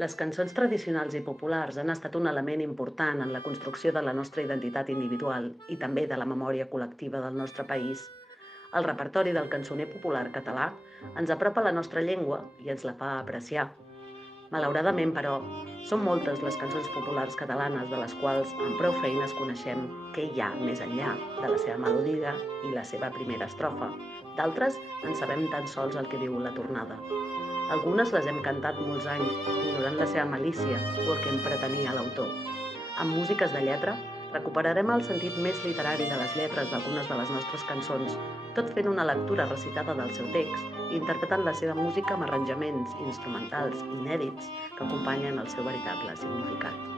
Les cançons tradicionals i populars han estat un element important en la construcció de la nostra identitat individual i també de la memòria col·lectiva del nostre país. El repertori del cançoner popular català ens apropa a la nostra llengua i ens la fa apreciar. Malauradament, però, són moltes les cançons populars catalanes de les quals amb prou feines coneixem què hi ha més enllà de la seva melodia i la seva primera estrofa. D'altres en sabem tan sols el que diu la tornada. Algunes les hem cantat molts anys, ignorant la seva malícia o el que en pretenia l'autor. Amb músiques de lletra, recuperarem el sentit més literari de les lletres d'algunes de les nostres cançons, tot fent una lectura recitada del seu text i interpretant la seva música amb arranjaments instrumentals inèdits que acompanyen el seu veritable significat.